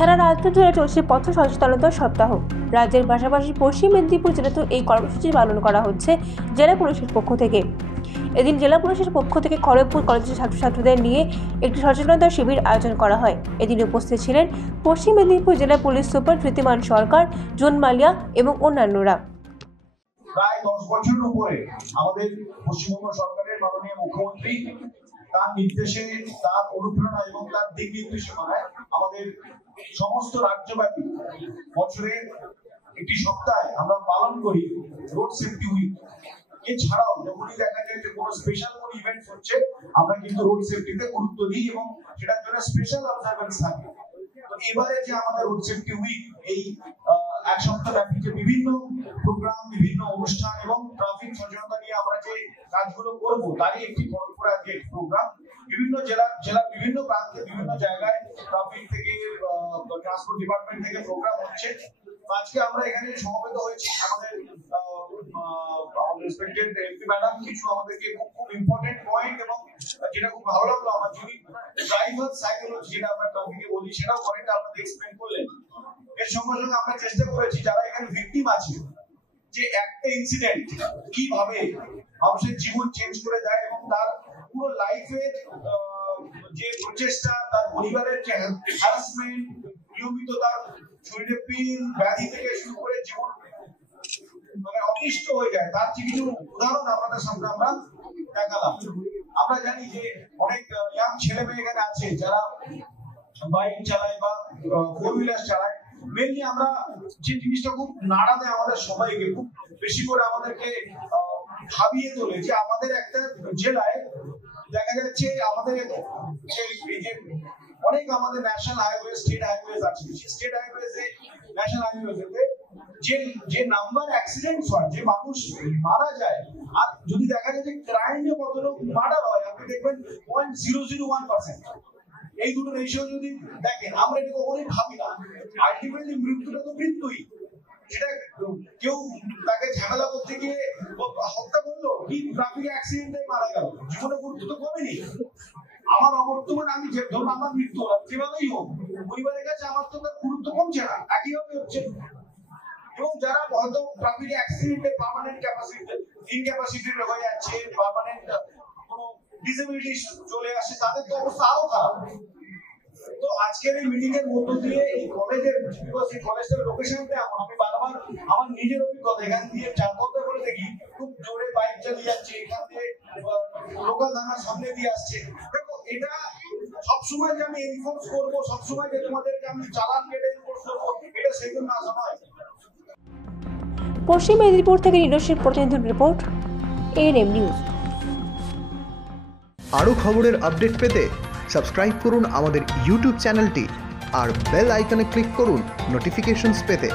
সারা রাজ্য জুড়ে চলছে পথ সচেতনতা সপ্তাহ। রাজ্যের পাশাপাশি পশ্চিম মেদিনীপুর জেলাতেও এই কর্মসূচি পালন করা হচ্ছে জেলা পুলিশের পক্ষ থেকে। এদিন জেলা পুলিশের পক্ষ থেকে খড়গপুর কলেজের ছাত্রছাত্রীদের নিয়ে একটি সচেতনতা শিবির আয়োজন করা হয়। এদিন উপস্থিত ছিলেন পশ্চিম মেদিনীপুর জেলা পুলিশ সুপার ধৃতিমান সরকার, জোন মালিয়া এবং অন্যান্যরা। প্রায় 10 বছরের উপরে আমাদের পশ্চিমবঙ্গ সরকারের মাননীয় মুখ্যমন্ত্রী তার নির্দেশে, তার অনুপ্রেরণা এবং তার দিক নির্দেশনায় আমাদের সমস্ত রাজ্যব্যাপী বছরে একটি সপ্তাহে আমরা পালন করি রোড সেফটি উইক। এছাড়াও যখনই দেখা যায় যে কোনো স্পেশাল কোনো ইভেন্ট হচ্ছে, আমরা কিন্তু রোড সেফটিতে গুরুত্ব দিই এবং সেটার জন্য স্পেশাল অবজারভেন্স থাকে। তো এবারে যে আমাদের রোড সেফটি উইক, এই এক সপ্তাহ ব্যাপী যে বিভিন্ন প্রোগ্রাম, বিভিন্ন অনুষ্ঠান এবং ট্রাফিক সচেতনতা নিয়ে আমরা যে কাজগুলো করব, তারই একটি খড়গপুরে আজকে প্রোগ্রাম। বিভিন্ন জেলার বিভিন্ন প্রান্তে বিভিন্ন জায়গায় ট্রাফিক থেকে ট্রান্সপোর্ট ডিপার্টমেন্ট থেকে প্রোগ্রাম হচ্ছে। আজকে আমরা এখানে সমবেত হয়েছি আমাদের রেসপেক্টেড এমপি ম্যাডাম কিছু আমাদেরকে খুব ইম্পর্টেন্ট পয়েন্ট এবং যেটা খুব ভালো লাগলো আমার, যদি ড্রাইভার সাইকোলজি যেটা আমরা ট্রাফিকে বলি সেটাও পয়েন্ট আপনাদের এক্সপ্লেন করলেন। এর সঙ্গে সঙ্গে আমরা চেষ্টা করেছি যারা এখানে ভিকটিম আছে, যে একটা ইনসিডেন্ট কিভাবে মানুষের জীবন চেঞ্জ করে দেয় এবং তার পুরো লাইফের যে প্রচেষ্টা, তার পরিবারের যে হ্যারাসমেন্ট, নিয়মিত তার শরীরে পিন ব্যাধি থেকে শুরু করে জীবন মানে অতিষ্ঠ হয়ে যায়, তার কিছু উদাহরণ আপনাদের সামনে আমরা দেখালাম। আমরা জানি যে অনেক ইয়াং ছেলে মেয়ে এখানে আছে যারা বাইক চালায় বা ফোর হুইলার চালায়। মেনলি আমরা যে জিনিসটা খুব নাড়া দেয় আমাদের সবাইকে, খুব বেশি করে আমাদেরকে ভাবিয়ে তোলে, যে আমাদের একটা জেলায় দেখা যাচ্ছে আমাদের অনেক আমাদের ন্যাশনাল হাইওয়ে, স্টেট হাইওয়েজ আছে। সেই স্টেট হাইওয়েজে, ন্যাশনাল হাইওয়েজে যে নাম্বার অ্যাক্সিডেন্টস হয়, যে মানুষ মারা যায়, আর যদি দেখা যায় যে ক্রাইমে কত লোক মার্ডার হয়, আপনি দেখবেন 0.001%। এই দুটো রেশিও যদি দেখেন, আমরা এটা কখনোই ভাবি না। আলটিমেটলি মৃত্যুটা তো মৃত্যুই, সেটা কেউ তাকে ঝামেলা করতে গিয়ে হত্যা করলো কি ট্রাফিক অ্যাক্সিডেন্টে মারা গেল, জীবনে গুরুত্ব তো কমেনি। আমার অবর্তমানে আমি যে ধরুন আমার মৃত্যু যেভাবেই হোক, পরিবারের কাছে আমার তো তার গুরুত্ব কমছে না, একইভাবে হচ্ছে। এবং যারা হয়তো ট্রাফিক অ্যাক্সিডেন্টে পার্মানেন্ট ইনক্যাপাসিটি হয়ে যাচ্ছে, পার্মানেন্ট কোনো ডিসেবিলিটি চলে আসে, তাদের তো অবস্থা আরো খারাপ। তো আজকের এই মিটিং এর মধ্য দিয়ে এই কলেজের, বিকজ এই কলেজের লোকেশনটা এমন, আমি বারবার আমার নিজের অভিজ্ঞতা এখান দিয়ে 4 ঘন্টা করে দেখি খুব জোরে বাইক চালিয়ে যাচ্ছে, এখান দিয়ে লোকাল থানার সামনে দিয়ে আসছে। দেখো, এটা সবসময় যে আমি এনফোর্স করবো, সবসময় যে তোমাদেরকে আমি চালান কেটে এনফোর্স করবো, এটা সেজন্য আসা নয়। পশ্চিম মেদিনীপুর থেকে নিরোশীর প্রতিনিধির রিপোর্ট, এএনএম নিউজ। আরও খবরের আপডেট পেতে সাবস্ক্রাইব করুন আমাদের ইউটিউব চ্যানেলটি আর বেল আইকনে ক্লিক করুন নোটিফিকেশনস পেতে।